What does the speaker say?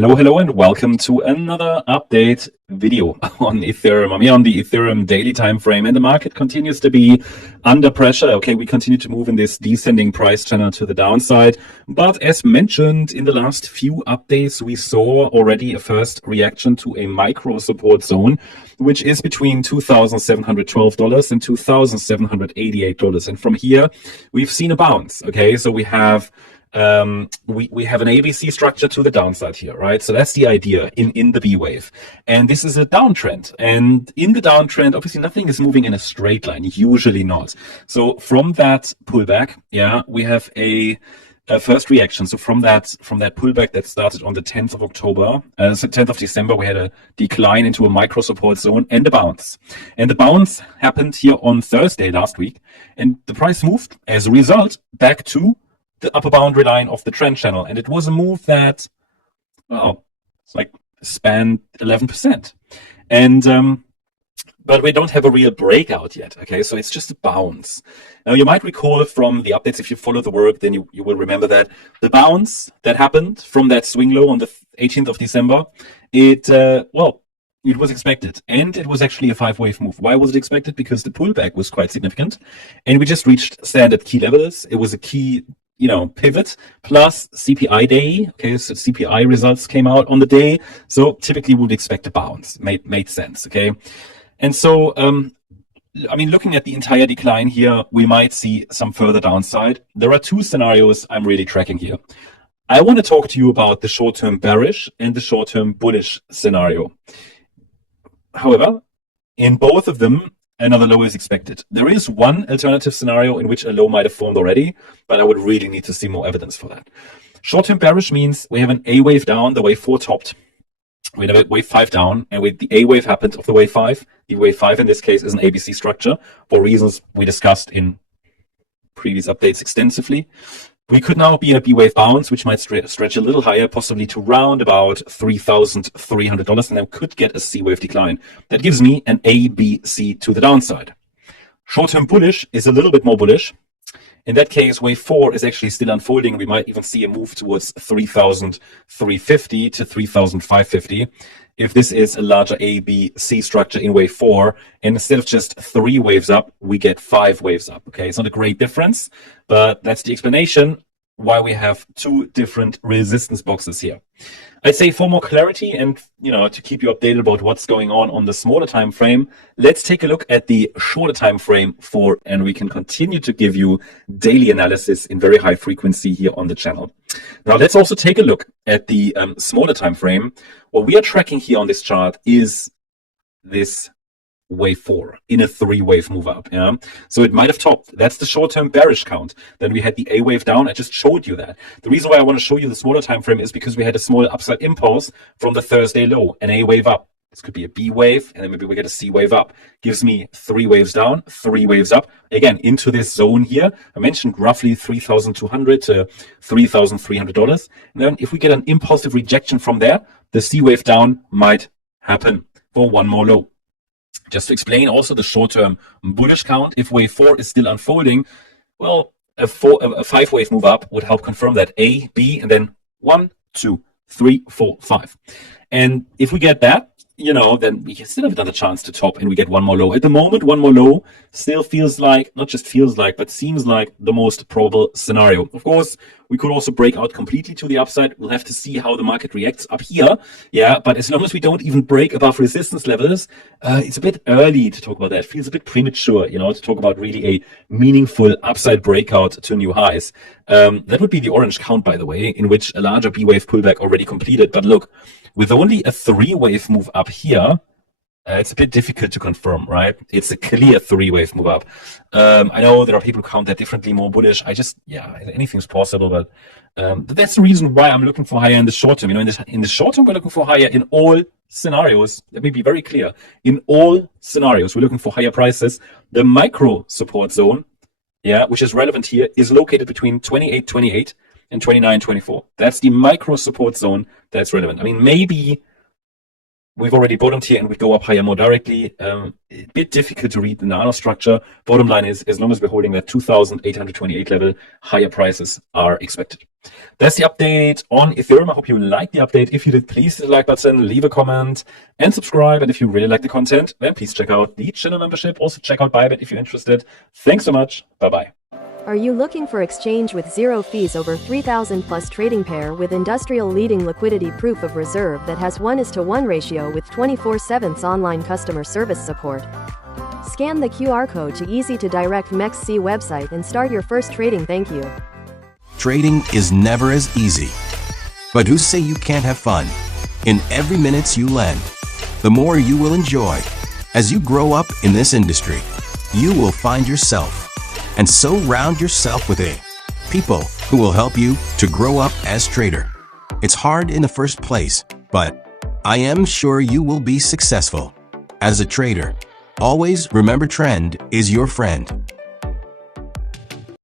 Hello, and welcome to another update video on Ethereum. I'm here on the Ethereum daily time frame, and the market continues to be under pressure. Okay, we continue to move in this descending price channel to the downside. But as mentioned in the last few updates, we saw already a first reaction to a micro support zone, which is between $2,712 and $2,788. And from here, we've seen a bounce. Okay, so we have we have an ABC structure to the downside here, right? So that's the idea in the B wave. And this is a downtrend. And in the downtrend, obviously nothing is moving in a straight line, usually not. So from that pullback, yeah, we have a first reaction. So from that pullback that started on the 10th of October, so 10th of December, we had a decline into a micro support zone and a bounce. And the bounce happened here on Thursday last week. And the price moved as a result back to the upper boundary line of the trend channel. And it was a move that, well, it's like spanned 11%. And, but we don't have a real breakout yet. Okay, so it's just a bounce. Now you might recall from the updates, if you follow the work, then you will remember that the bounce that happened from that swing low on the 18th of December, it was expected, and it was actually a 5-wave move. Why was it expected? Because the pullback was quite significant, and we just reached standard key levels. It was a key, pivot plus CPI day. Okay, so CPI results came out on the day. So typically we would expect a bounce. Made sense. Okay. And so, looking at the entire decline here, we might see some further downside. There are two scenarios I'm really tracking here. I want to talk to you about the short-term bearish and the short-term bullish scenario. However, in both of them, another low is expected. There is one alternative scenario in which a low might have formed already, but I would really need to see more evidence for that. Short-term bearish means we have an A wave down, the wave 4 topped. We have a wave 5 down, and with the A wave happened of the wave 5. The wave 5 in this case is an ABC structure for reasons we discussed in previous updates extensively. We could now be in a B wave bounce, which might stretch a little higher, possibly to round about $3,300, and then could get a C wave decline. That gives me an A, B, C to the downside. Short-term bullish is a little bit more bullish. In that case, wave 4 is actually still unfolding. We might even see a move towards 3,350 to 3,550. If this is a larger A, B, C structure in wave 4, and instead of just 3 waves up, we get 5 waves up. Okay, it's not a great difference, but that's the explanation why we have 2 different resistance boxes here. I'd say for more clarity and to keep you updated about what's going on the smaller time frame, let's take a look at the shorter time frame and we can continue to give you daily analysis in very high frequency here on the channel. Now let's also take a look at the smaller time frame. What we are tracking here on this chart is this wave 4 in a 3-wave move up. Yeah, so it might have topped. That's the short-term bearish count. Then we had the A wave down. I just showed you that. The reason why I want to show you the smaller time frame is because we had a small upside impulse from the Thursday low, an A wave up. This could be a B wave, and then maybe we get a C wave up. Gives me 3 waves down, 3 waves up, again into this zone here. I mentioned roughly $3,200 to $3,300. And then if we get an impulsive rejection from there, the C wave down might happen for one more low. Just to explain also the short-term bullish count, if wave 4 is still unfolding, well, a 5-wave move up would help confirm that A, B, and then 1, 2, 3, 4, 5. And if we get that, then we still have another chance to top and we get one more low. At the moment, one more low still feels like, not just feels like, but seems like the most probable scenario. Of course, we could also break out completely to the upside. We'll have to see how the market reacts up here. Yeah, but as long as we don't even break above resistance levels, it's a bit early to talk about that. It feels a bit premature, to talk about really a meaningful upside breakout to new highs. That would be the orange count, by the way, in which a larger B wave pullback already completed. But look, with only a 3-wave move up here, it's a bit difficult to confirm, right? It's a clear 3-wave move up. I know there are people who count that differently, more bullish. Anything's possible, but that's the reason why I'm looking for higher in the short term. In the short term, we're looking for higher in all scenarios. Let me be very clear. In all scenarios, we're looking for higher prices. The micro support zone, which is relevant here, is located between 28.28 and 29.24. That's the micro support zone that's relevant. Maybe we've already bottomed here and we go up higher more directly. A bit difficult to read the nanostructure. Bottom line is, as long as we're holding that 2,828 level, higher prices are expected. That's the update on Ethereum. I hope you liked the update. If you did, please hit the like button, leave a comment, and subscribe. And if you really like the content, then please check out the channel membership. Also check out Bybit if you're interested. Thanks so much. Bye-bye. Are you looking for exchange with zero fees over 3,000 plus trading pair with industrial leading liquidity proof of reserve that has 1:1 ratio with 24/7 online customer service support? Scan the QR code to easy to direct MEXC website and start your first trading. Thank you. Trading is never as easy. But who say you can't have fun? In every minute you lend, the more you will enjoy. As you grow up in this industry, you will find yourself. And so round yourself with people who will help you to grow up as trader. It's hard in the first place, but I am sure you will be successful. As a trader, always remember trend is your friend.